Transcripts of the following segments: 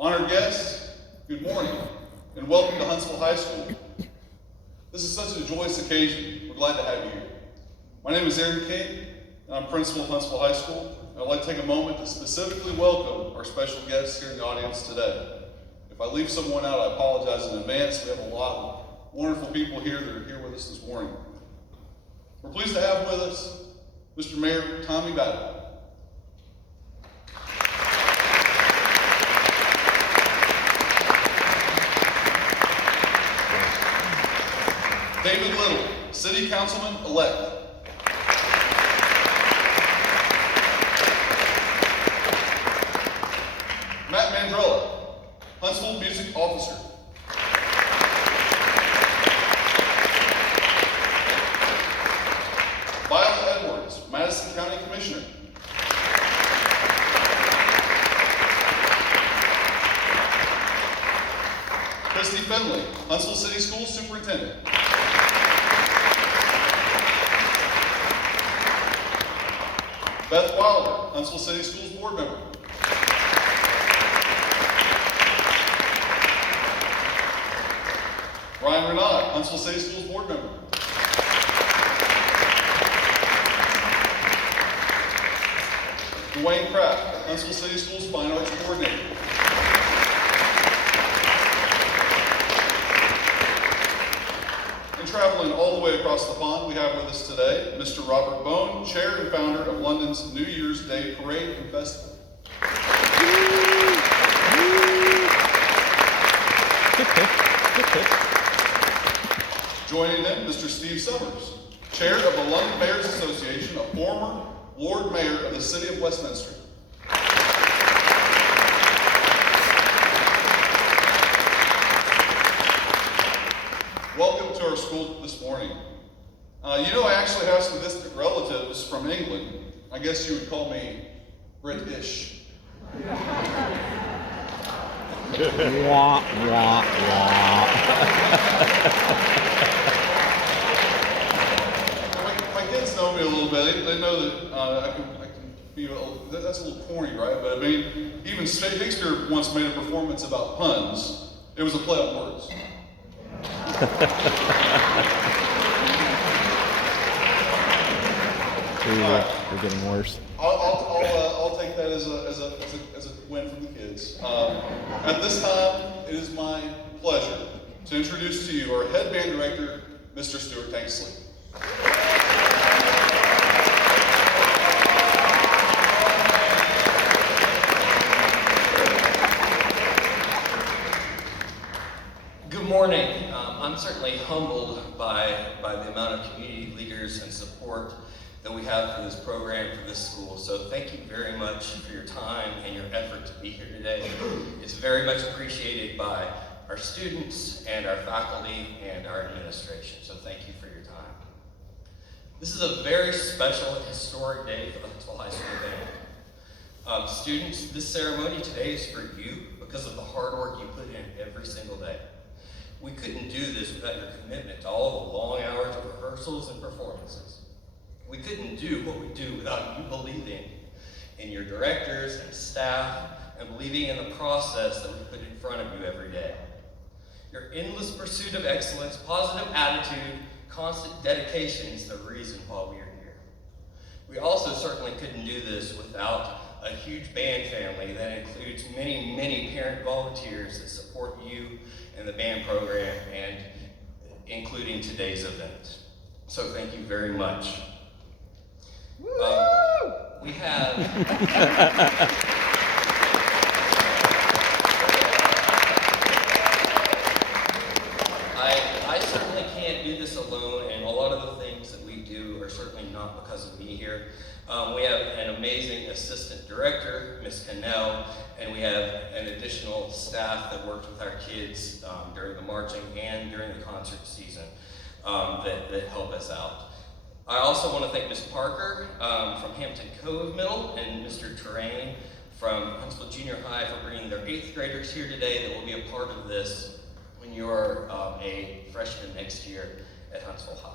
Honored guests, good morning, and welcome to Huntsville High School. This is such a joyous occasion. We're glad to have you here. My name is Aaron King, and I'm principal of Huntsville High School. And I'd like to take a moment to specifically welcome our special guests here in the audience today. If I leave someone out, I apologize in advance. We have a lot of wonderful people here that are here with us this morning. We're pleased to have with us Mr. Mayor Tommy Battle. David Little, City Councilman-elect. Matt Mandrella, Huntsville Music Officer. Violet Edwards, Madison County Commissioner. Christy Finley, Huntsville City Schools Superintendent. Beth Wilder, Huntsville City Schools Board Member. Ryan Renaud, Huntsville City Schools Board Member. Dwayne Kraft, Huntsville City Schools Fine Arts Coordinator. And traveling all the way across the pond, we have with us today Mr. Robert Bone, Chair and Founder of London's New Year's Day Parade and Festival. Joining them, Mr. Steve Summers, Chair of the London Mayors Association, a former Lord Mayor of the City of Westminster. Welcome to our school this morning. I actually have some distant relatives from England. I guess you would call me British. Wah, wah, wah. My kids know me a little bit. They know that I can be that's a little corny, right? But I mean, even Shakespeare once made a performance about puns. It was a play on words. We're getting worse. I'll take that as a win from the kids. At this time, it is my pleasure to introduce to you our head band director, Mr. Stuart Tanksley. Good morning. I'm certainly humbled by the amount of community leaders and support that we have for this program, for this school. So thank you very much for your time and your effort to be here today. It's very much appreciated by our students and our faculty and our administration. So thank you for your time. This is a very special and historic day for the Huntsville High School band. Students, this ceremony today is for you because of the hard work you put in every single day. We couldn't do this without your commitment to all the long hours of rehearsals and performances. We couldn't do what we do without you believing in your directors and staff and believing in the process that we put in front of you every day. Your endless pursuit of excellence, positive attitude, constant dedication is the reason why we are here. We also certainly couldn't do this without a huge band family that includes many, many parent volunteers that support you and the band program, and including today's event. So thank you very much. We have I certainly can't do this alone, and a lot of the things that we do are certainly not because of me here. We have an amazing assistant director, Ms. Cannell, and we have an additional staff that worked with our kids during the marching and during the concert season that help us out. I also want to thank Ms. Parker from Hampton Cove Middle and Mr. Terrain from Huntsville Junior High for bringing their 8th graders here today that will be a part of this when you are a freshman next year at Huntsville High.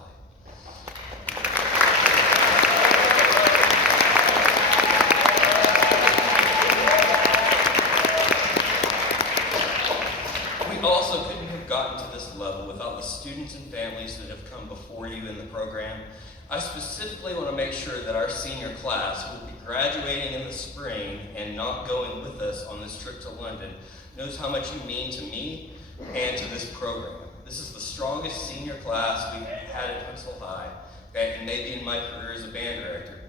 program, I specifically want to make sure that our senior class, who will be graduating in the spring and not going with us on this trip to London, knows how much you mean to me and to this program. This is the strongest senior class we've had at Huntsville High, okay, and maybe in my career as a band director.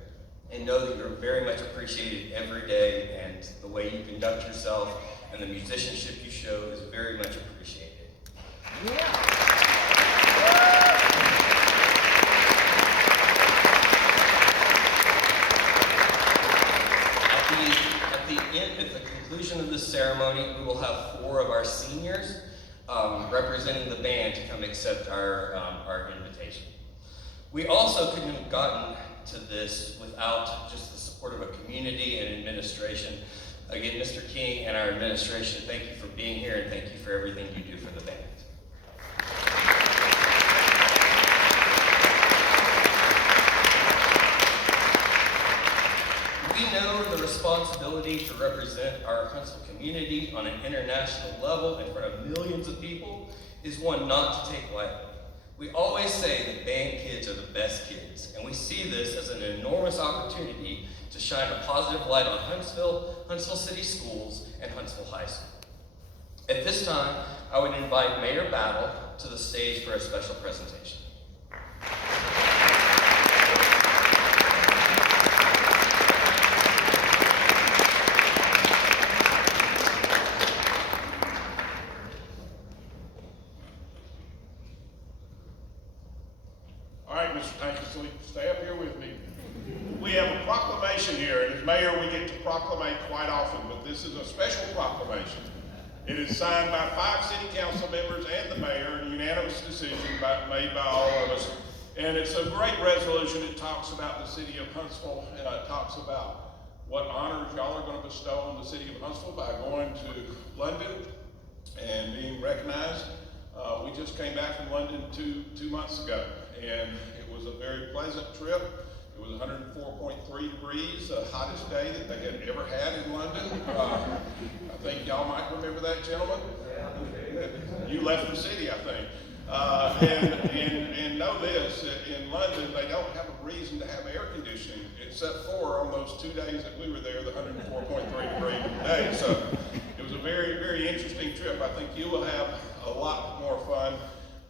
And know that you're very much appreciated every day, and the way you conduct yourself and the musicianship you show is very much appreciated. At the conclusion of this ceremony, we will have 4 of our seniors representing the band to come accept our invitation. We also couldn't have gotten to this without just the support of a community and administration. Again, Mr. King and our administration, thank you for being here, and thank you for everything you do for the band. We know the responsibility to represent our Huntsville community on an international level in front of millions of people is one not to take lightly. We always say that band kids are the best kids, and we see this as an enormous opportunity to shine a positive light on Huntsville, Huntsville City Schools, and Huntsville High School. At this time, I would invite Mayor Battle to the stage for a special presentation. All right, Mr. Tankersley, stay up here with me. We have a proclamation here, and as mayor, we get to proclamate quite often, but this is a special proclamation. It is signed by 5 city council members and the mayor, a unanimous decision made by all of us. And it's a great resolution. It talks about the city of Huntsville, and it talks about what honors y'all are going to bestow on the city of Huntsville by going to London and being recognized. We just came back from London two months ago, and it was a very pleasant trip. It was 104.3 degrees, the hottest day that they had ever had in London. I think y'all might remember that, gentlemen. You left the city, I think. And know this, in London, they don't have a reason to have air conditioning, except for on those 2 days that we were there, the 104.3 degree day. So it was a very, very interesting trip. I think you will have a lot more fun,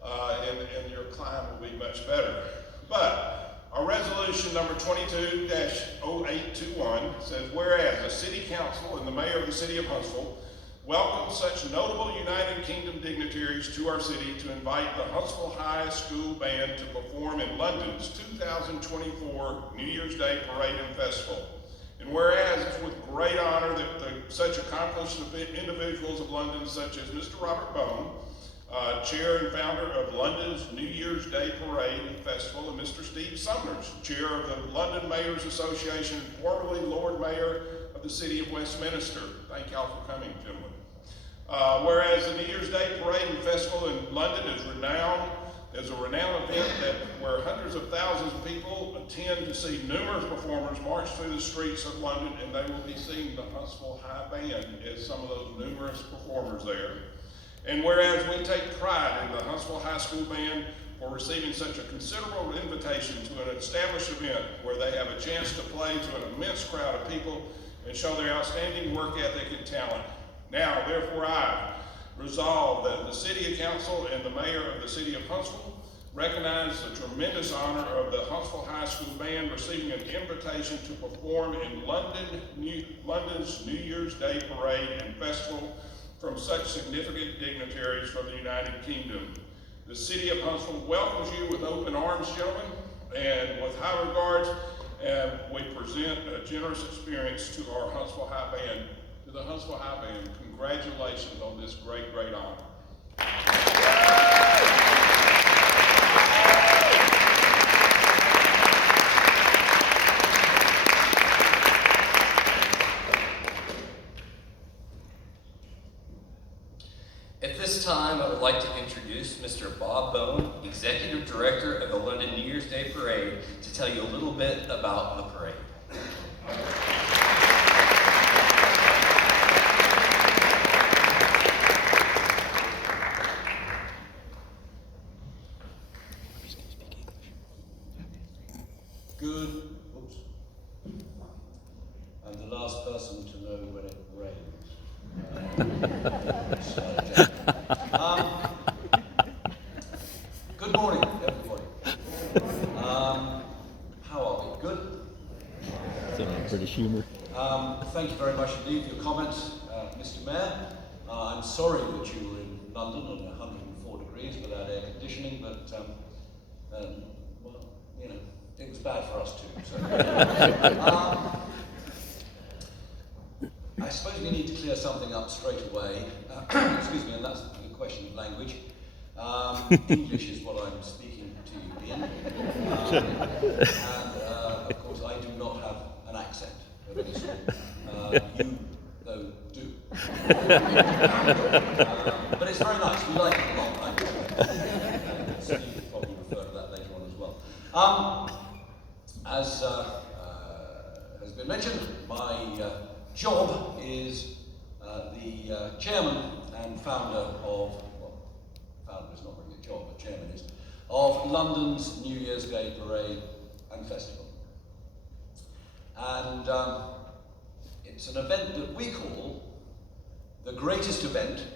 and your climb will be much better. But our resolution number 22-0821 says, whereas the City Council and the Mayor of the City of Huntsville welcome such notable United Kingdom dignitaries to our city to invite the Huntsville High School Band to perform in London's 2024 New Year's Day Parade and Festival. And whereas it's with great honor that such accomplished individuals of London, such as Mr. Robert Bone, Chair and founder of London's New Year's Day Parade and Festival, and Mr. Steve Summers, Chair of the London Mayors Association, formerly Lord Mayor of the City of Westminster. Thank y'all for coming, gentlemen. Whereas the New Year's Day Parade and Festival in London is renowned as a renowned event where hundreds of thousands of people attend to see numerous performers march through the streets of London, and they will be seeing the Huntsville High Band as some of those numerous performers there. And whereas we take pride in the Huntsville High School Band for receiving such a considerable invitation to an established event where they have a chance to play to an immense crowd of people and show their outstanding work ethic and talent. Now, therefore, I resolve that the City Council and the Mayor of the City of Huntsville recognize the tremendous honor of the Huntsville High School Band receiving an invitation to perform in London's New Year's Day Parade and Festival from such significant dignitaries from the United Kingdom. The City of Huntsville welcomes you with open arms, gentlemen, and with high regards, we present a generous experience to our Huntsville High Band. To the Huntsville High Band, congratulations on this great, great honor. At this time, I would like to introduce Mr. Bob Bone, Executive Director of the London New Year's Day Parade, to tell you a little bit about the parade. Good. Oops. I'm the last person to know when it rains. Good morning, everybody. How are we? Good? Some British humor. Thank you very much indeed for your comments, Mr. Mayor. I'm sorry that you were in London on 104 degrees without air conditioning, but well, you know, it was bad for us too. So. I suppose we need to clear something up straight away. Excuse me, and that's the question of language. English is what I'm speaking to you in. And of course, I do not have an accent of any sort. You, though, do. But it's very nice. We like it a lot. Steve will probably refer to that later on as well. As has been mentioned, my job is the chairman and founder of, well, founder is not really a job, but chairman is, of London's New Year's Day Parade and Festival. And it's an event that we call the greatest event,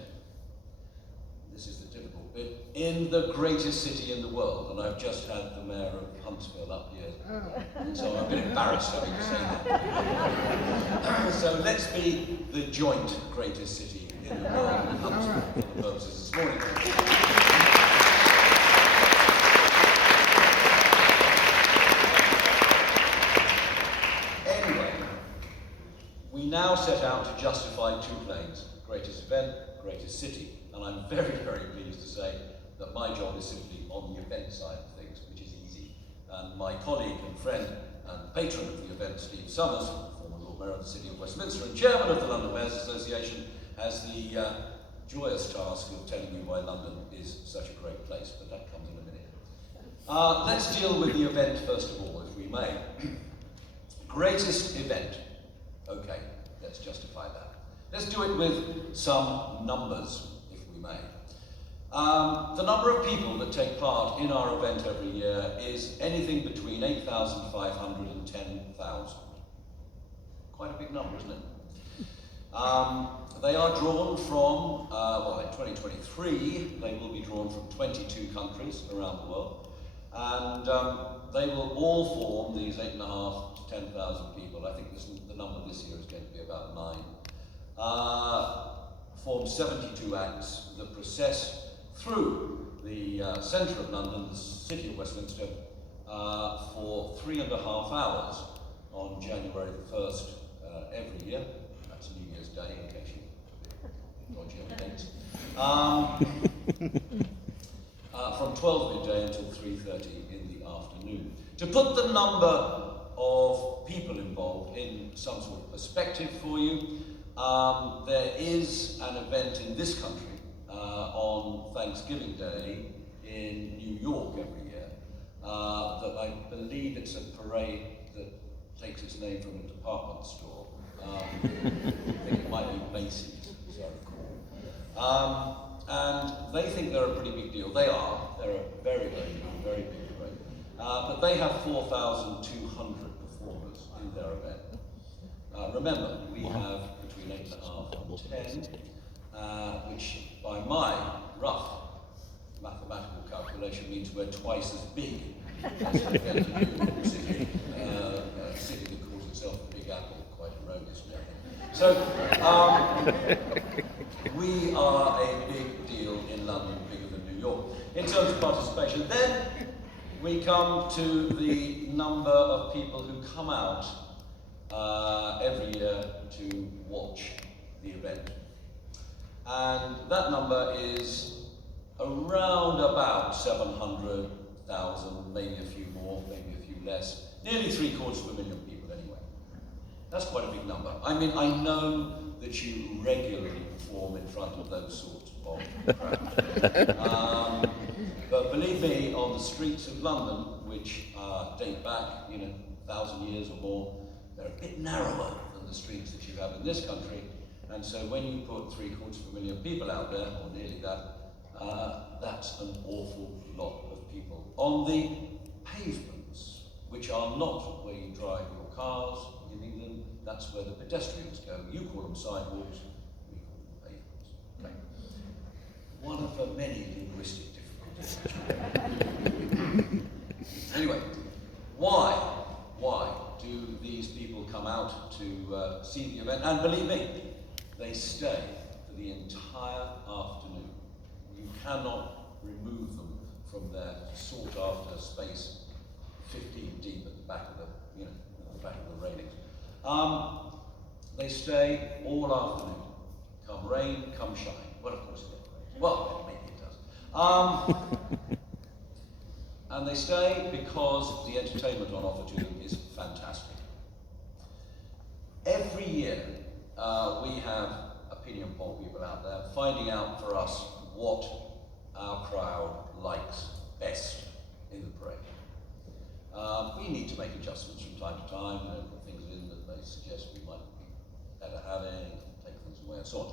this is the difficult bit, in the greatest city in the world. And I've just had the mayor of Huntsville up here, and so I'm a bit embarrassed having to say that. So let's be the joint greatest city in the world in Huntsville for the purposes this morning. Anyway, we now set out to justify two claims: greatest event, greatest city. And I'm very, very pleased to say that my job is simply on the event side of things, which is easy. And my colleague and friend and patron of the event, Steve Summers, former Lord Mayor of the City of Westminster and chairman of the London Mayors Association, has the joyous task of telling you why London is such a great place, but that comes in a minute. Let's deal with the event first of all, if we may. Greatest event. Okay, let's justify that. Let's do it with some numbers, if we may. The number of people that take part in our event every year is anything between 8,500 and 10,000. Quite a big number, isn't it? They are drawn from, well, in 2023, they will be drawn from 22 countries around the world. And they will all form these 8,500 to 10,000 people. I think the number this year is going to be about 9. Form 72 acts that process through the centre of London, the City of Westminster, for 3.5 hours on January the 1st every year. That's New Year's Day, in case you dodgy any dates. From 12 midday until 3:30 in the afternoon. To put the number of people involved in some sort of perspective for you, there is an event in this country on Thanksgiving Day in New York every year that I believe it's a parade that takes its name from a department store. I think it might be Macy's, as I recall. And they think they're a pretty big deal. They are. They're a very, very big parade. But they have 4,200 performers in their event. Remember, we have between 8.5 and 10, which by my rough mathematical calculation means we're twice as big as the event in New York City, a city that calls itself the Big Apple, quite erroneously, I think. So, we are a big deal in London, bigger than New York. In terms of participation, then we come to the number of people who come out every year to watch the event. And that number is around about 700,000, maybe a few more, maybe a few less. Nearly 750,000 people anyway. That's quite a big number. I mean, I know that you regularly perform in front of those sorts of crowds. But believe me, on the streets of London, which date back, 1,000 years or more, they're a bit narrower than the streets that you have in this country. And so when you put 750,000 people out there, or nearly that, that's an awful lot of people on the pavements, which which are not where you drive your cars in England. That's where the pedestrians go. You call them sidewalks, we call them pavements. Okay. One of the many linguistic difficulties. Anyway, why do these people come out to see the event? And believe me, they stay for the entire afternoon. You cannot remove them from their sought-after space 15 deep at the back of the, at the back of the railings. They stay all afternoon. Come rain, come shine. Well, of course it never rains. Well, maybe it does. And they stay because the entertainment on offer to them is fantastic. Every year, we have opinion poll people out there finding out for us what our crowd likes best in the parade. We need to make adjustments from time to time, put things in that they suggest we might be better having, take things away and so on.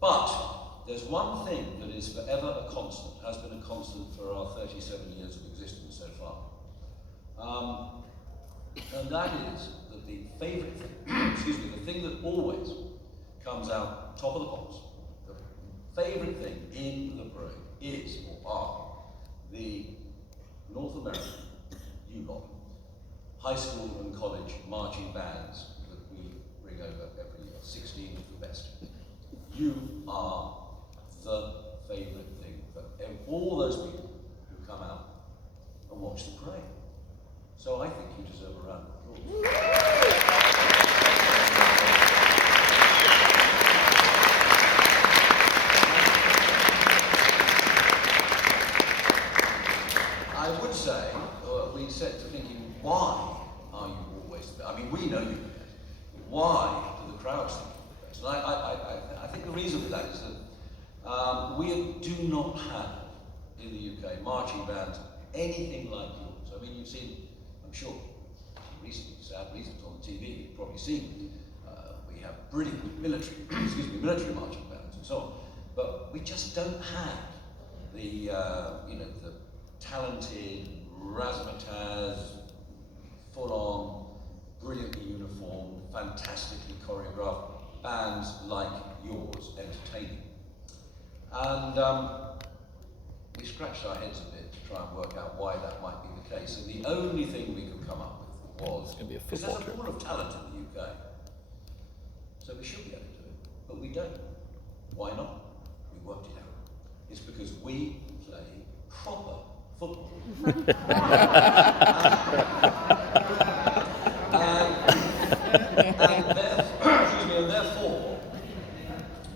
But there's one thing that is forever a constant, has been a constant for our 37 years of existence so far. And that is that the favourite thing, the thing that always comes out top of the pops, the favourite thing in the parade is, or are, the North American, you lot, high school and college marching bands that we bring over every year, 16 of the best. You are the favourite thing for all those people who come out and watch the parade. So I think you deserve a round of applause. I would say, we set to thinking, why are you always the best? I mean, we know you're the best. Why do the crowds think you're the best? And I think the reason for that is that we do not have, in the UK, marching bands anything like yours. I mean, you've seen, I'm sure, recently, sad reasons on the TV, you've probably seen, we have brilliant military marching bands and so on. But we just don't have the, the talented, razzmatazz, full-on, brilliantly uniformed, fantastically choreographed bands like yours, entertaining. And we scratched our heads a bit to try and work out why that might be the case. And the only thing we could come up with was, because there's a pool of talent in the UK, so we should be able to do it, but we don't. Why not? We worked it out. It's because we play proper football. and therefore,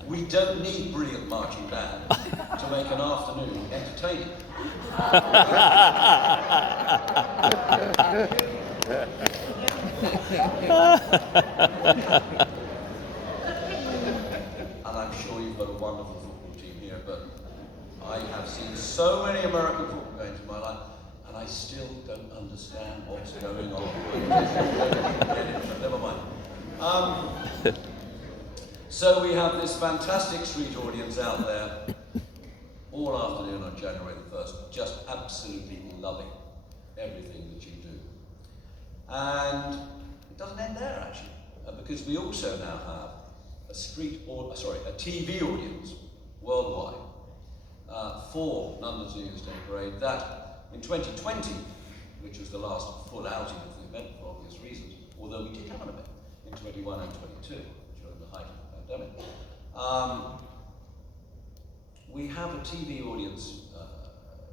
we don't need brilliant marching bands to make an afternoon entertaining. And I'm sure you've got a wonderful football team here, but I have seen so many American football games in my life, and I still don't understand what's going on. Never mind. So we have this fantastic street audience out there all afternoon on January the 1st, just absolutely loving everything that you do. And it doesn't end there, actually, because we also now have a TV audience worldwide for London's New Year's Day Parade that in 2020, which was the last full outing of the event for obvious reasons, although we did have an event in 21 and 22 during the height of the pandemic, we have a TV audience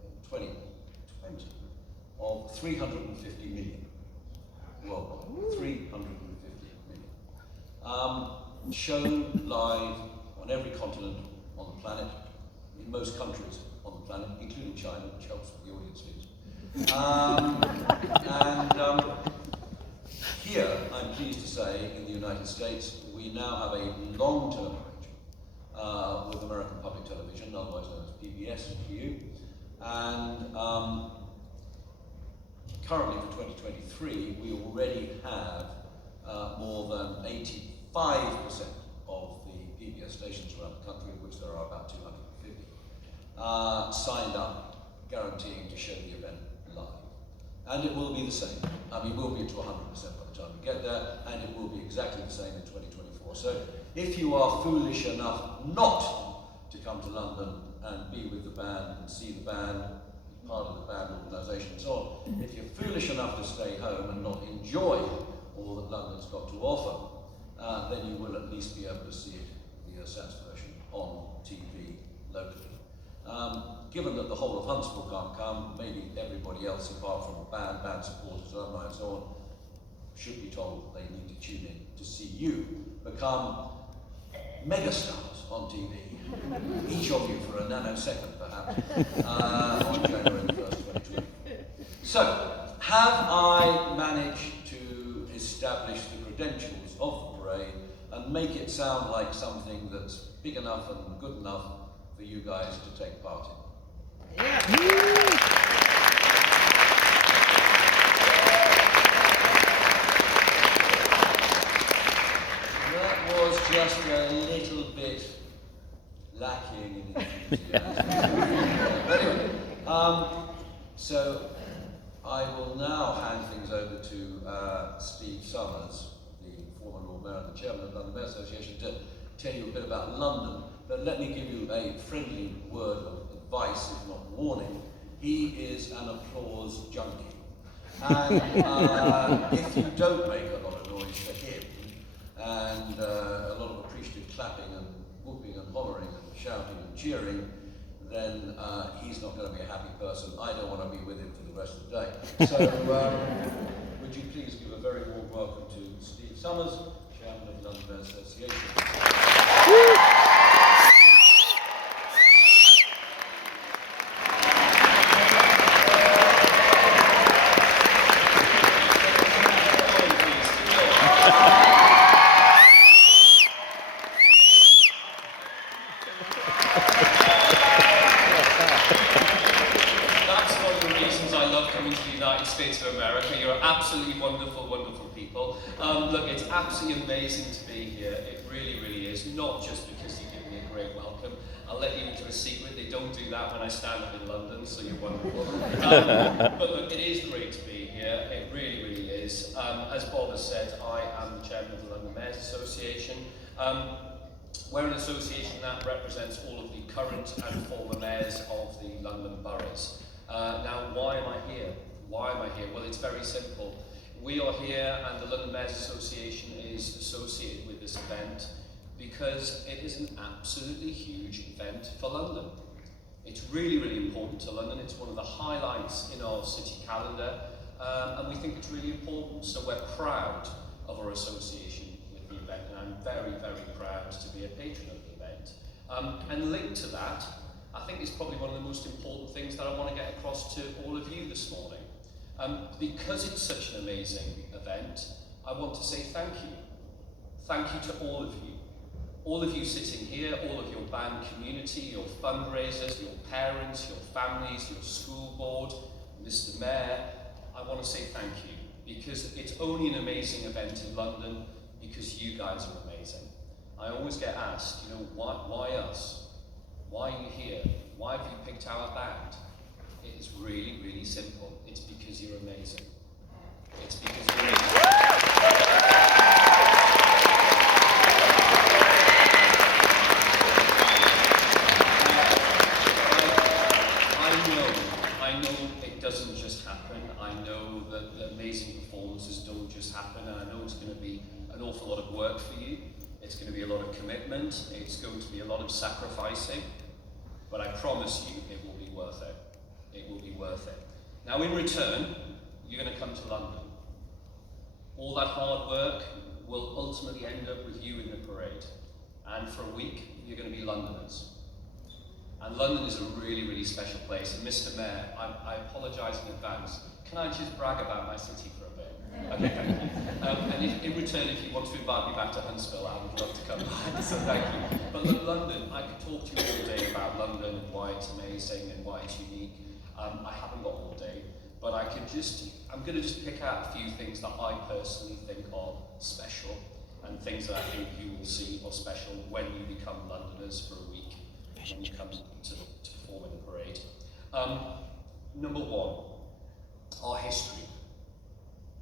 in 2020 of 350 million worldwide. 350 million. Shown live on every continent on the planet, in most countries on the planet, including China, which helps with the audience views. Here, I'm pleased to say, in the United States, we now have a long-term arrangement with American Public Television, otherwise known as PBS for you. And currently for 2023, we already have more than 85% of the PBS stations around the country, of which there are about 250, signed up, guaranteeing to show the event live. And it will be the same. I mean, we'll be to 100% by the time we get there, and it will be exactly the same in 2024. So if you are foolish enough not to come to London and be with the band and see the band, be part of the band organisation and so on, if you're foolish enough to stay home and not enjoy all that London's got to offer, then you will at least be able to see it, the ersatz version, on TV locally. Given that the whole of Huntsville can't come, maybe everybody else apart from the band supporters, alumni and so on, should be told that they need to tune in to see you become megastars on TV, each of you for a nanosecond perhaps, on January 1st, 2020. So, have I managed to establish the credentials of the parade and make it sound like something that's big enough and good enough for you guys to take part in? That was just a little bit lacking in enthusiasm. Anyway, so I will now hand things over to Steve Summers, the former Lord Mayor and the Chairman of the London Mayor Association, to tell you a bit about London. But let me give you a friendly word of advice, if not warning. He is an applause junkie. And if you don't make a lot of noise for him, and a lot of appreciative clapping and whooping and hollering and shouting and cheering, then he's not going to be a happy person. I don't want to be with him for the rest of the day. So would you please give a very warm welcome to Steve Summers, Chairman of the London Mayor Association. Look, it's absolutely amazing to be here. It really, really is. Not just because you give me a great welcome. I'll let you into a secret. They don't do that when I stand up in London, so you're wonderful. But look, it is great to be here. It really, really is. As Bob has said, I am the chairman of the London Mayors Association. We're an association that represents all of the current and former mayors of the London boroughs. Now, why am I here? Why am I here? Well, it's very simple. We are here, and the London Mayors Association is associated with this event because it is an absolutely huge event for London. It's really, really important to London. It's one of the highlights in our city calendar, and we think it's really important. So we're proud of our association with the event, and I'm very, very proud to be a patron of the event. And linked to that, I think it's probably one of the most important things that I want to get across to all of you this morning. Because it's such an amazing event, I want to say thank you. Thank you to all of you. All of you sitting here, all of your band community, your fundraisers, your parents, your families, your school board, Mr. Mayor, I want to say thank you, because it's only an amazing event in London because you guys are amazing. I always get asked, you know, why us? Why are you here? Why have you picked our band? It is really, really simple. It's because you're amazing. It's because you're amazing. I know it doesn't just happen. I know that the amazing performances don't just happen, and I know it's going to be an awful lot of work for you. It's going to be a lot of commitment. It's going to be a lot of sacrificing. But I promise you, it will be worth it. It will be worth it. Now, in return, you're going to come to London. All that hard work will ultimately end up with you in the parade. And for a week, you're going to be Londoners. And London is a really, really special place. And Mr. Mayor, I apologise in advance. Can I just brag about my city for a bit? Okay, thank you. And if, in return, if you want to invite me back to Huntsville, I would love to come back, so thank you. But look, London, I could talk to you all day about London and why it's amazing and why it's unique. I haven't got all day, but I'm going to just pick out a few things that I personally think are special and things that I think you will see are special when you become Londoners for a week, when you come to perform in the parade. Number one, our history.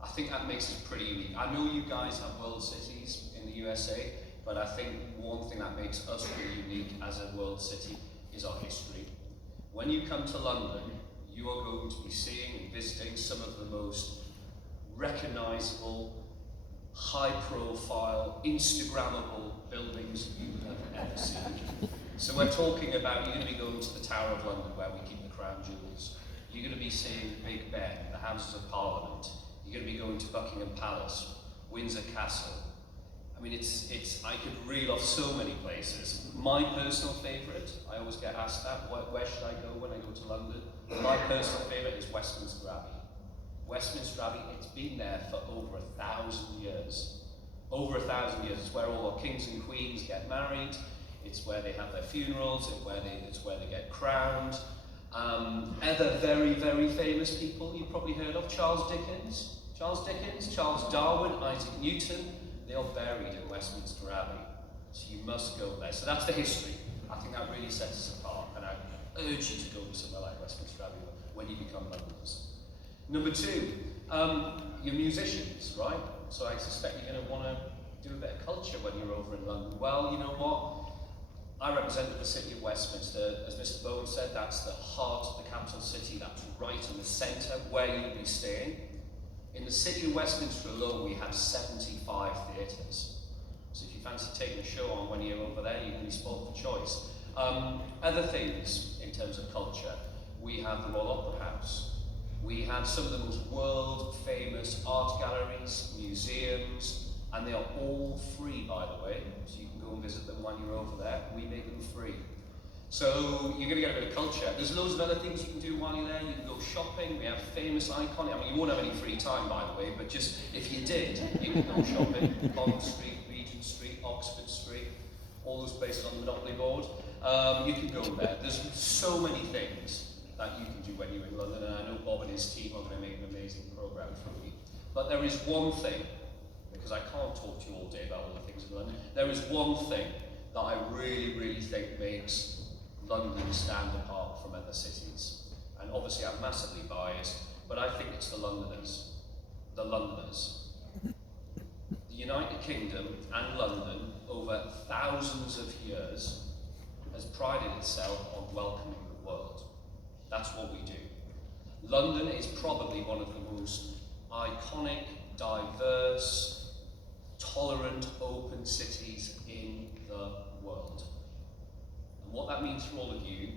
I think that makes us pretty unique. I know you guys have world cities in the USA, but I think one thing that makes us pretty unique as a world city is our history. When you come to London, you are going to be seeing and visiting some of the most recognizable, high-profile, Instagrammable buildings you have ever seen. So we're talking about, you're going to be going to the Tower of London where we keep the crown jewels. You're going to be seeing Big Ben, the Houses of Parliament. You're going to be going to Buckingham Palace, Windsor Castle. I mean, I could reel off so many places. My personal favourite, I always get asked that, where should I go when I go to London? My personal favourite is Westminster Abbey. Westminster Abbey, it's been there for over 1,000 years. Over 1,000 years. It's where all our kings and queens get married. It's where they have their funerals. It's where they get crowned. Other very, very famous people you've probably heard of, Charles Dickens, Charles Darwin, Isaac Newton, they are buried in Westminster Abbey. So you must go there. So that's the history. I think that really sets us apart, and I urge you to go to somewhere like Westminster Abbey when you become Londoners. Number two, you're musicians, right? So I suspect you're going to want to do a bit of culture when you're over in London. Well, you know what? I represent the city of Westminster. As Mr. Bowen said, that's the heart of the capital city. That's right in the centre where you'll be staying. In the city of Westminster alone, we have 75 theatres. So if you fancy taking a show on when you're over there, you can be spoiled for choice. Other things in terms of culture, we have the Royal Opera House. We have some of the most world-famous art galleries, museums, and they are all free, by the way, so you can go and visit them when you're over there. We make them free. So you're going to get a bit of culture. There's loads of other things you can do while you're there. You can go shopping. We have famous iconic, I mean, you won't have any free time, by the way, but just if you did, you could go shopping. Bond Street, Regent Street, Oxford Street, all those places on the Monopoly board. You can go there. There's so many things that you can do when you're in London, and I know Bob and his team are going to make an amazing programme for you. But there is one thing, because I can't talk to you all day about all the things in London, there is one thing that I really, really think makes London stand apart from other cities. And obviously I'm massively biased, but I think it's the Londoners. The Londoners. The United Kingdom and London, over thousands of years, has prided itself on welcoming the world. That's what we do. London is probably one of the most iconic, diverse, tolerant, open cities in the world. And what that means for all of you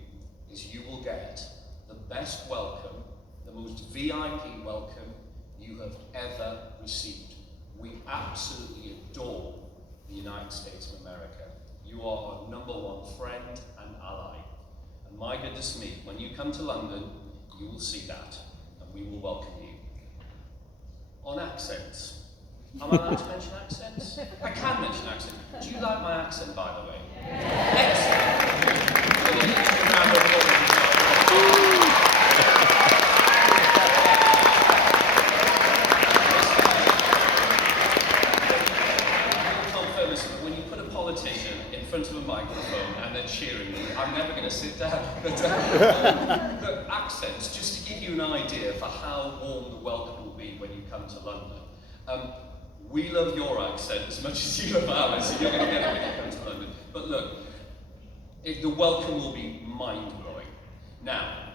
is you will get the best welcome, the most VIP welcome you have ever received. We absolutely adore the United States of America. You are our number one friend and ally. And my goodness me, when you come to London, you will see that, and we will welcome you. On accents. Am I allowed to mention accents? I can mention accents. Do you like my accent, by the way? Excellent. When you put a politician in front of a microphone and they're cheering me, I'm never going to sit down. Look, accents, just to give you an idea for how warm the welcome will be when you come to London. We love your accent as much as you love ours, so you're going to get it when you come to London. But look, the welcome will be mind-blowing. Now,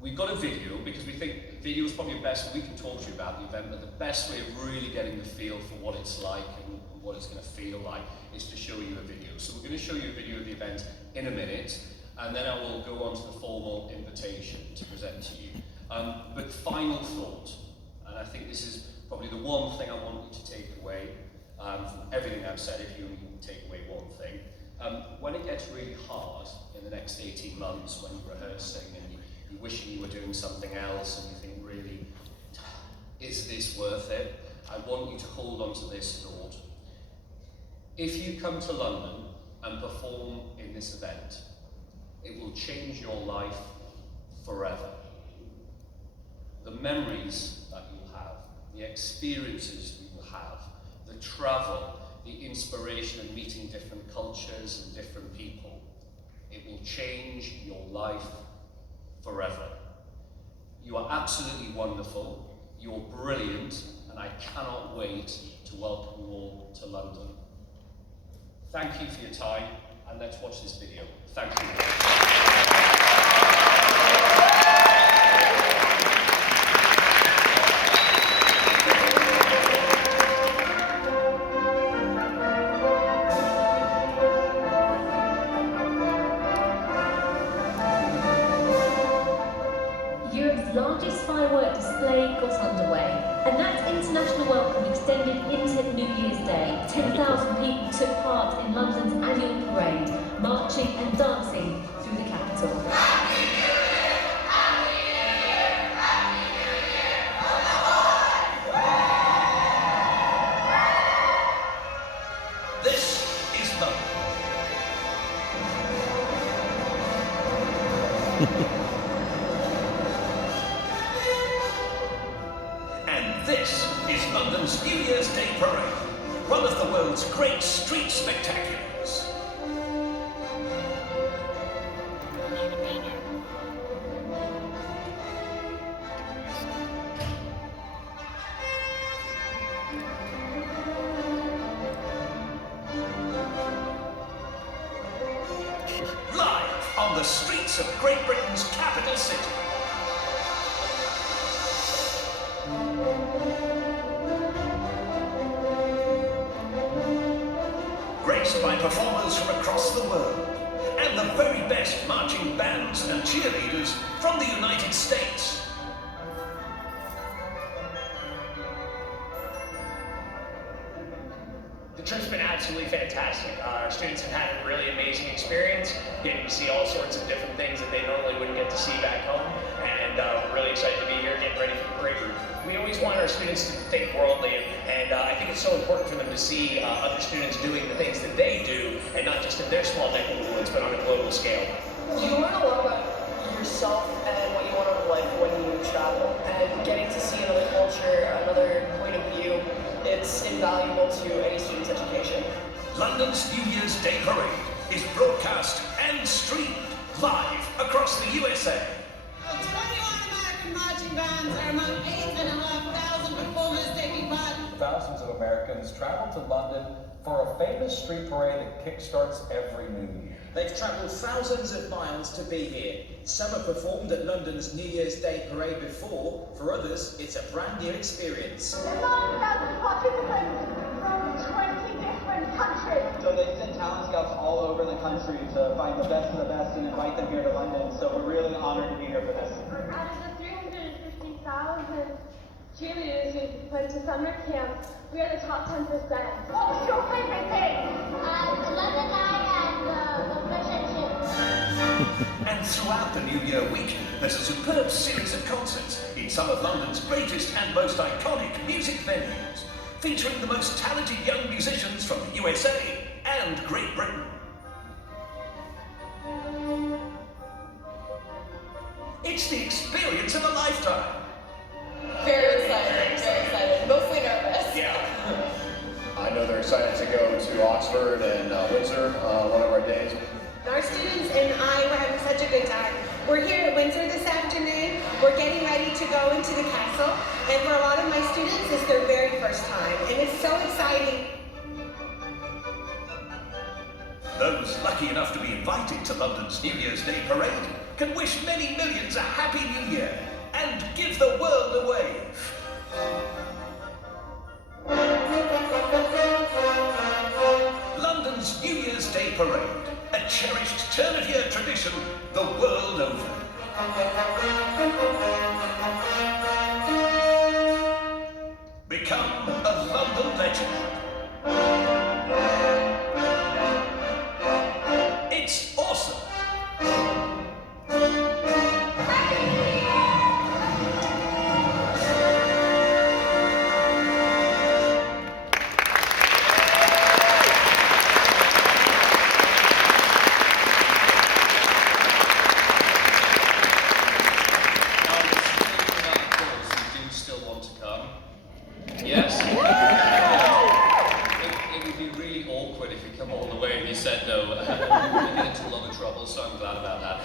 we've got a video because we think video is probably the best. We can talk to you about the event, but the best way of really getting the feel for what it's like and what it's going to feel like is to show you a video. So we're going to show you a video of the event in a minute, and then I will go on to the formal invitation to present to you. But final thought, and I think this is probably the one thing I want you to take away from everything I've said, if you only take away one thing. When it gets really hard in the next 18 months, when you're rehearsing and you're wishing you were doing something else and you think, really, is this worth it? I want you to hold on to this thought. If you come to London and perform in this event, it will change your life forever. The memories that you'll have, the experiences you will have, the travel, the inspiration of meeting different cultures and different people, it will change your life forever. You are absolutely wonderful, you're brilliant, and I cannot wait to welcome you all to London. Thank you for your time, and let's watch this video. Thank you. Europe's largest firework display got underway, and that international welcome extended into New Year's Day. 10,000 people took part in London's annual parade, marching and dancing through the capital. This is London. And this is London's New Year's Day Parade, one of the world's great street spectaculars. Live on the streets of Great Britain's capital city. Graced by performers from across the world, and the very best marching bands and cheerleaders from the United States. The trip's been absolutely fantastic. Our students have had a really amazing experience, getting to see all sorts of different things that they normally wouldn't get to see back home, and we're really excited to be here, getting ready for the parade route. We always want our students to think worldly, and I think it's so important for them to see other students doing the things that they do, and not just in their small neck of the woods, but on a global scale. You learn a lot about yourself and what you want out of life when you travel, and getting to see another culture, another point of view, it's invaluable to any student's education. London's New Year's Day Parade is broadcast and streamed live across the USA. 21 American marching bands are among 8,500 performers taking part. Thousands of Americans travel to London for a famous street parade that kickstarts every new year. They've travelled thousands of miles to be here. Some have performed at London's New Year's Day parade before. For others, it's a brand new experience. There's 9,000 participants from 20 different countries. So they send talent scouts all over the country to find the best of the best and invite them here to London. So we're really honored to be here for this. Out of the 350,000 cheerleaders who went to summer camp, we are the top 10%. What was your favorite thing? The London Eye and the fish and chips. And throughout the New Year week, there's a superb series of concerts in some of London's greatest and most iconic music venues, featuring the most talented young musicians from the USA and Great Britain. It's the experience of a lifetime. Very excited, mostly nervous. Yeah. I know they're excited to go to Oxford and Windsor one of our days. Our students and I were having such a good time. We're here at Windsor this afternoon. We're getting ready to go into the castle. And for a lot of my students, it's their very first time. And it's so exciting. Those lucky enough to be invited to London's New Year's Day Parade can wish many millions a happy new year and give the world a wave. London's New Year's Day Parade, a cherished turn-of-year tradition the world over. Become a London legend. It's awesome. Yes? It would be really awkward if you come all the way and you said no. We'd get into a lot of trouble, so I'm glad about that.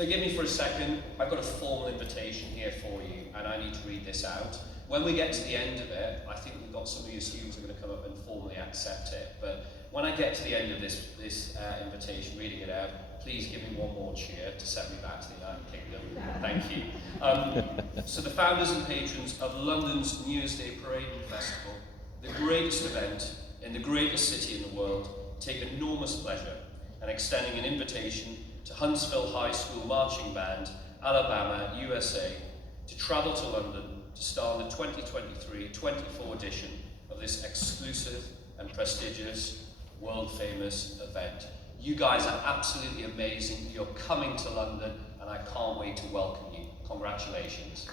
Forgive me for a second, I've got a formal invitation here for you, and I need to read this out. When we get to the end of it, I think we've got some of your students who are going to come up and formally accept it, but when I get to the end of this invitation, reading it out, please give me one more cheer to set me back to the United Kingdom. Thank you. So the founders and patrons of London's New Year's Day Parade and Festival, the greatest event in the greatest city in the world, take enormous pleasure in extending an invitation to Huntsville High School Marching Band, Alabama, USA, to travel to London to star in the 2023-24 edition of this exclusive and prestigious, world-famous event. You guys are absolutely amazing. You're coming to London, and I can't wait to welcome you. Congratulations.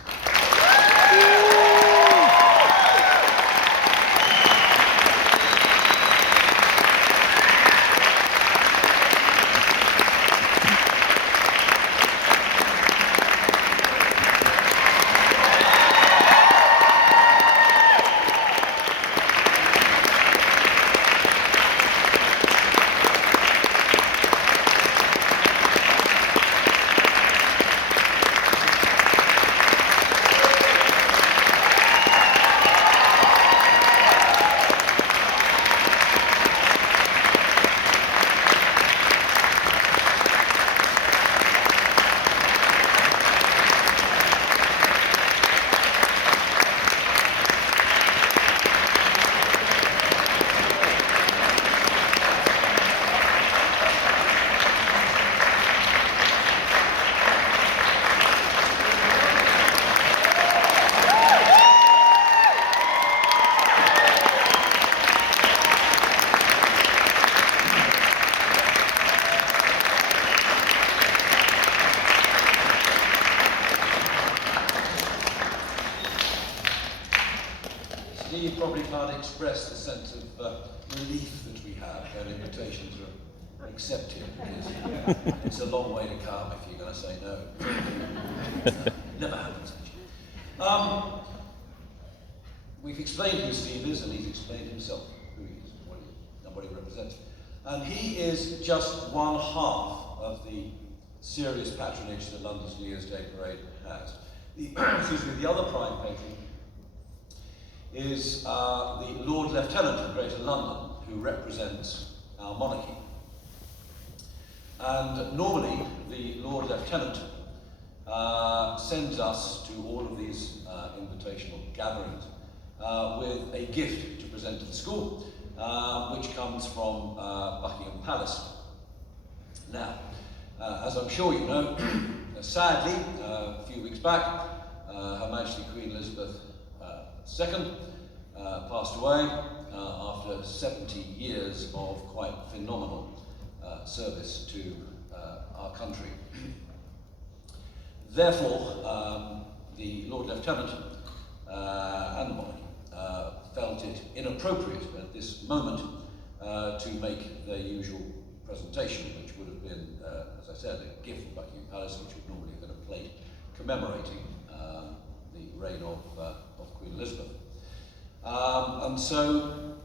You probably can't express the sense of relief that we have when invitations are accepted, because it's a long way to come if you're going to say no. Never happens, actually. We've explained who Steve is, and he's explained himself who he is and what he represents. And he is just one half of the serious patronage that London's New Year's Day Parade has. The other prime patron is the Lord Lieutenant of Greater London, who represents our monarchy. And normally, the Lord Lieutenant sends us to all of these invitational gatherings with a gift to present to the school, which comes from Buckingham Palace. Now, as I'm sure you know, sadly, a few weeks back, Her Majesty Queen Elizabeth II passed away after 70 years of quite phenomenal service to our country. Therefore, the Lord Lieutenant and the monarchy felt it inappropriate at this moment to make their usual presentation, which would have been, as I said, a gift from Buckingham Palace, which would normally have been a plate commemorating the reign of Queen Elizabeth. And so,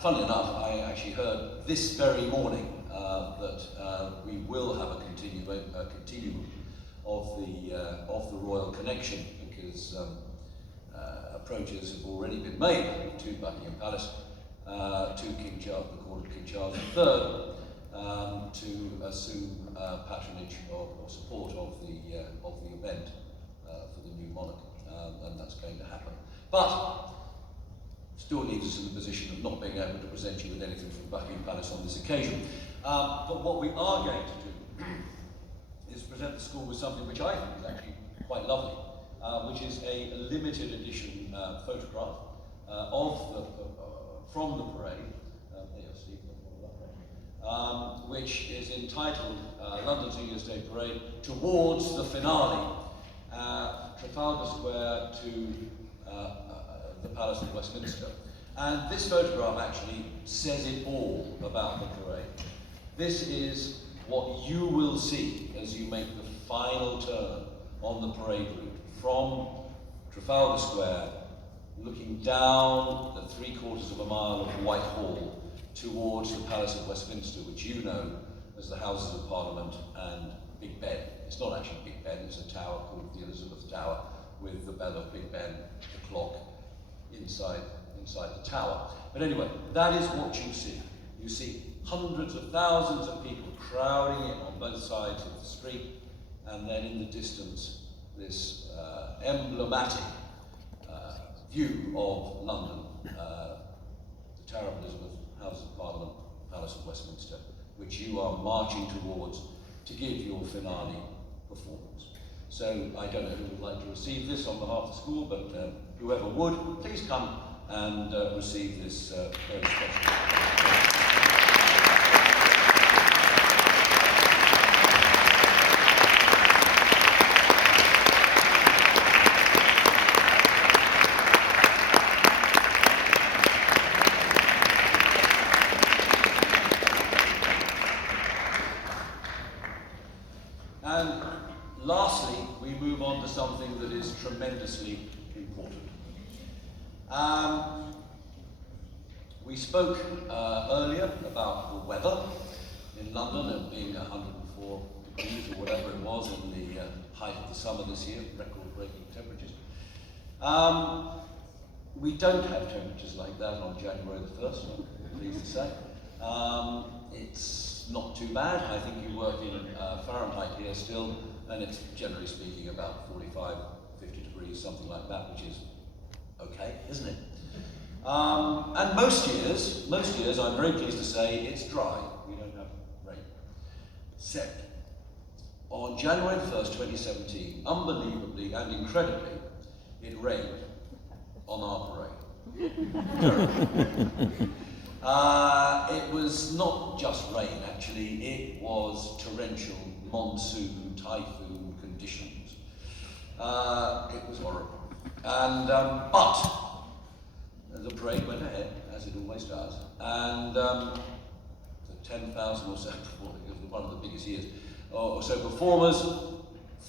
funnily enough, I actually heard this very morning that we will have a continuum of the royal connection, because approaches have already been made to Buckingham Palace, to King Charles, the court of King Charles III, to assume patronage or support of the event for the new monarch, and that's going to happen. But still leaves us in the position of not being able to present you with anything from Buckingham Palace on this occasion. But what we are going to do is present the school with something which I think is actually quite lovely, which is a limited edition photograph from the parade, which is entitled London's New Year's Day Parade Towards the Finale, Trafalgar Square to the Palace of Westminster. And this photograph actually says it all about the parade. This is what you will see as you make the final turn on the parade route from Trafalgar Square, looking down the 3/4 mile of Whitehall towards the Palace of Westminster, which you know as the Houses of Parliament and Big Ben. It's not actually Big Ben, it's a tower called the Elizabeth Tower with the bell of Big Ben, the clock, inside the tower. But anyway, that is what you see. You see hundreds of thousands of people crowding in on both sides of the street, and then in the distance, this emblematic view of London, the Tower of Elizabeth, House of Parliament, Palace of Westminster, which you are marching towards to give your finale performance. So I don't know who would like to receive this on behalf of the school, but whoever would, please come and receive this very special. And lastly, we move on to something that is tremendously important. We spoke earlier about the weather in London and being 104 degrees or whatever it was in the height of the summer this year, record-breaking temperatures. We don't have temperatures like that on January the 1st, I'm pleased to say. It's not too bad. I think you work in Fahrenheit here still, and it's generally speaking about 45, 50 degrees, something like that, which is okay, isn't it? And most years, I'm very pleased to say, it's dry. We don't have rain. Except on January 1st, 2017, unbelievably and incredibly, it rained on our parade. It was not just rain, actually. It was torrential, monsoon, typhoon conditions. It was horrible. And, but the parade went ahead, as it always does, and the 10,000 or so, it was one of the biggest years, or so performers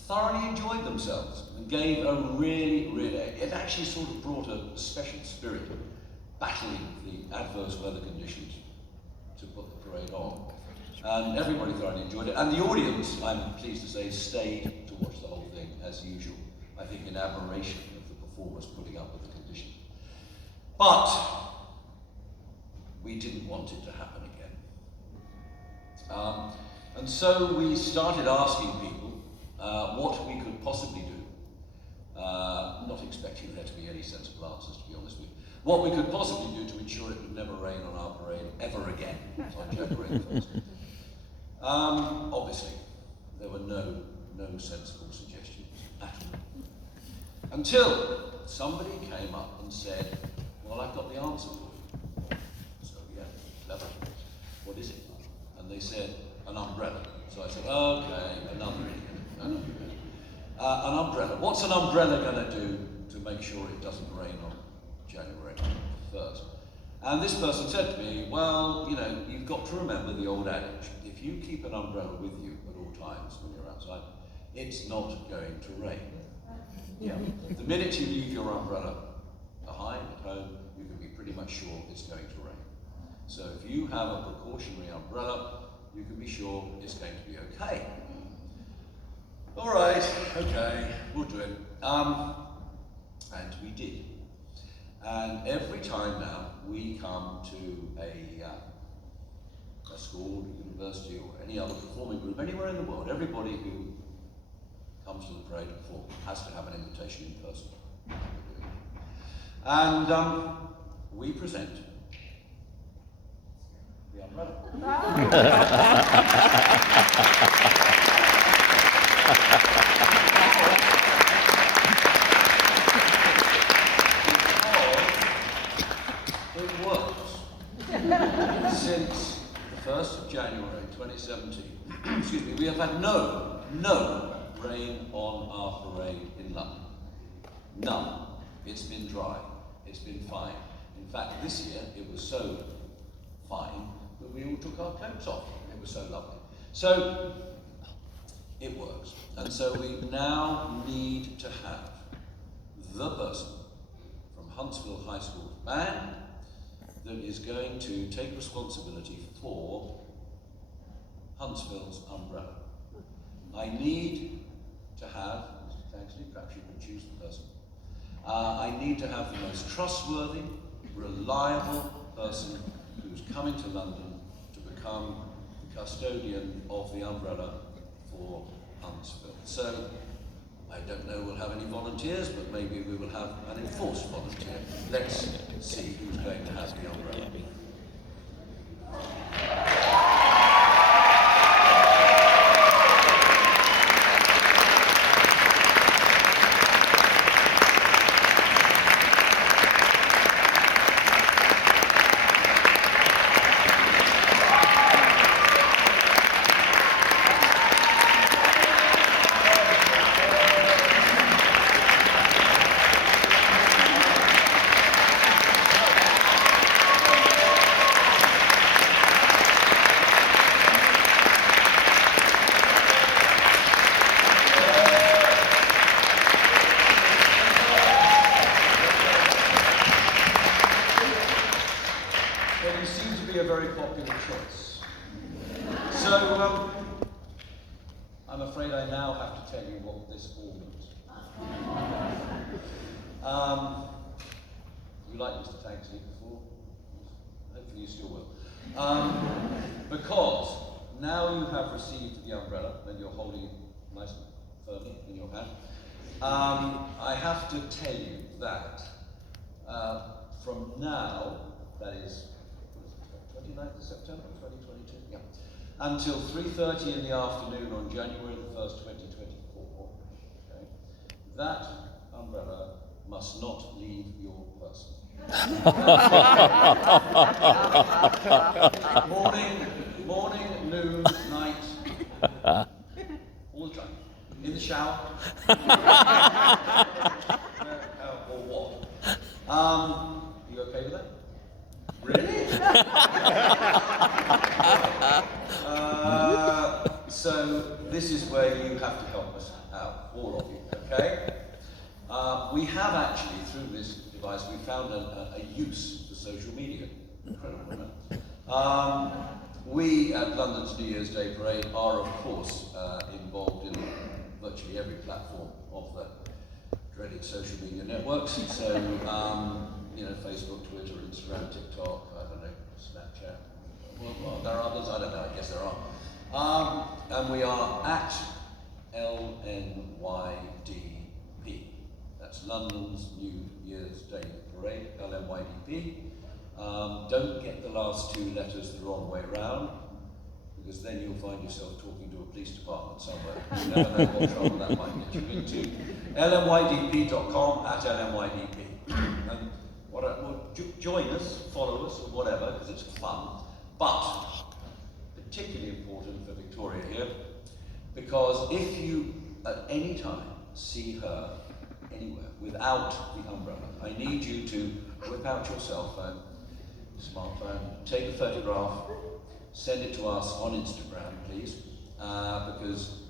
thoroughly enjoyed themselves and gave a really, it actually sort of brought a special spirit battling the adverse weather conditions to put the parade on. And everybody thoroughly enjoyed it. And the audience, I'm pleased to say, stayed to watch the whole thing as usual. I think in admiration of the performers putting up with the conditions. But we didn't want it to happen again. And so we started asking people what we could possibly do, not expecting there to be any sensible answers, to be honest with you. What we could possibly do to ensure it would never rain on our parade ever again on January 1st. Obviously, there were no sensible suggestions at all. Until somebody came up and said, well, I've got the answer for you. So yeah, clever. What is it? And they said, an umbrella. So I said, okay, an umbrella. What's an umbrella going to do to make sure it doesn't rain on January 1st? And this person said to me, well, you know, you've got to remember the old adage. If you keep an umbrella with you at all times when you're outside, it's not going to rain. Yeah. The minute you leave your umbrella behind at home, you can be pretty much sure it's going to rain. So if you have a precautionary umbrella, you can be sure it's going to be okay. All right, okay, we'll do it. And we did. And every time now we come to a school, university, or any other performing group, anywhere in the world, everybody who comes to the parade to perform has to have an invitation in person. And we present the umbrella. It works. Since the 1st of January 2017, excuse me, we have had no rain on our parade in London. None. It's been dry. It's been fine. In fact, this year it was so fine that we all took our coats off. It was so lovely. So it works. And so we now need to have the person from Huntsville High School band that is going to take responsibility for Huntsville's umbrella. I need to have, Mr. Tanksley, perhaps you can choose the person. I need to have the most trustworthy, reliable person who's coming to London to become the custodian of the umbrella for Huntsville. So, I don't know we'll have any volunteers, but maybe we will have an enforced volunteer. Let's see who's going to have the umbrella. Well, you seem to be a very popular choice. So, I'm afraid I now have to tell you what this all means. You like Mr. Tanksley before? Hopefully you still will. Because now you have received the umbrella and you're holding it nice and firmly in your hand, I have to tell you that from now, that is 29th of September 2022, yeah, until 3:30 in the afternoon on January the 1st, 2024, okay, that umbrella must not leave your person. Morning, noon, night, all the time. In the shower. Or what? You okay with that? Really? So this is where you have to help us out, all of you, okay? We have actually, through this device, we found a use for social media. Incredible, isn't it? We at London's New Year's Day Parade are, of course, involved in virtually every platform of the dreaded social media networks. So, you know, Facebook, Twitter, Instagram, TikTok, I don't know, Snapchat. Well, there are others, I don't know, I guess there are. And we are at LNYDP. That's London's New Year's Day Parade, LNYDP. Don't get the last two letters the wrong way round, because then you'll find yourself talking to a police department somewhere. You never know what trouble that might get you into. LNYDP.com at LNYDP. And join us, follow us, or whatever, because it's fun. But particularly important for Victoria here, because if you at any time see her anywhere without the umbrella, I need you to whip out your cell phone, smartphone, take a photograph, send it to us on Instagram, please, because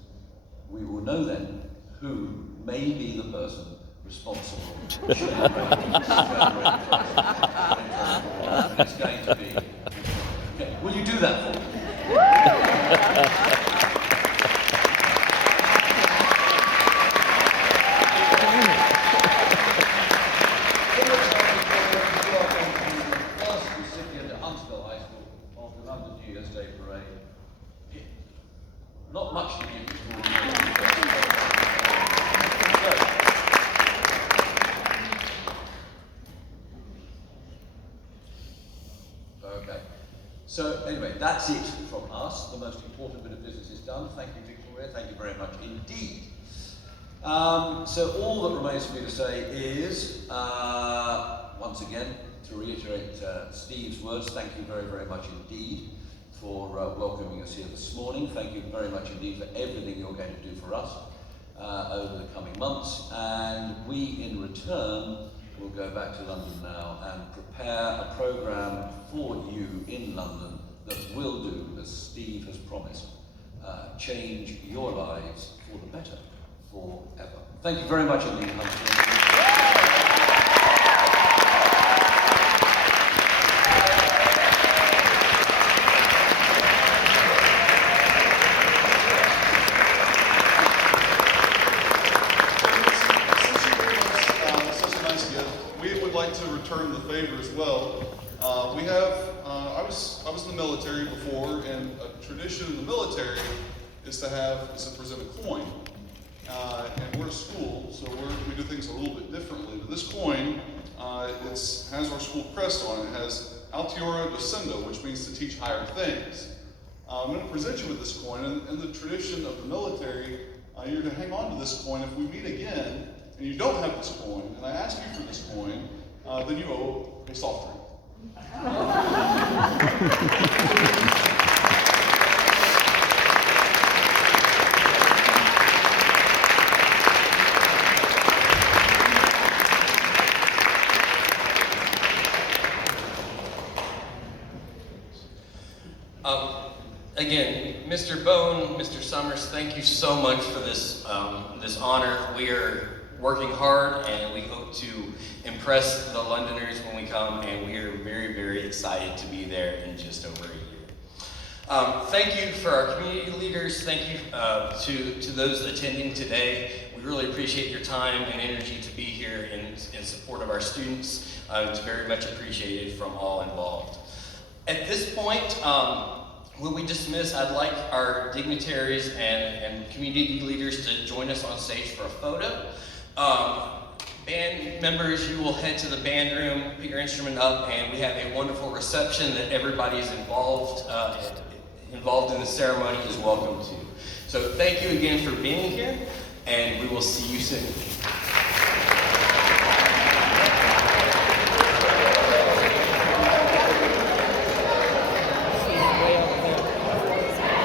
we will know then who may be the person responsible for sharing. It's going to be. Okay, will you do that for me? Not much to give before Okay. So anyway, that's it from us. The most important bit of business is done. Thank you, Victoria. Thank you very much indeed. So all that remains for me to say is, once again, to reiterate Steve's words, thank you very, very much indeed for welcoming us here this morning. Thank you very much indeed for everything you're going to do for us over the coming months. And we, in return, will go back to London now and prepare a programme for you in London that will do, as Steve has promised, change your lives for the better forever. Thank you very much indeed, Huntsville. would like to return the favor as well. I was in the military before, and a tradition in the military is to present a coin. And we're a school, so we do things a little bit differently. But this coin, has our school crest on it. It has Altiora Docendo, which means to teach higher things. I'm going to present you with this coin. In the tradition of the military, you're to hang on to this coin. If we meet again and you don't have this coin, and I ask you for this coin, then you owe a soft drink. Again, Mr. Bone, Mr. Summers, thank you so much for this honor. We are working hard, and we hope to impress the Londoners when we come, and we are very, very excited to be there in just over a year. Thank you for our community leaders. Thank you to those attending today. We really appreciate your time and energy to be here in support of our students. It's very much appreciated from all involved. At this point, when we dismiss, I'd like our dignitaries and community leaders to join us on stage for a photo. Band members, you will head to the band room, pick your instrument up, and we have a wonderful reception that everybody is involved in the ceremony is welcome to. So thank you again for being here, and we will see you soon.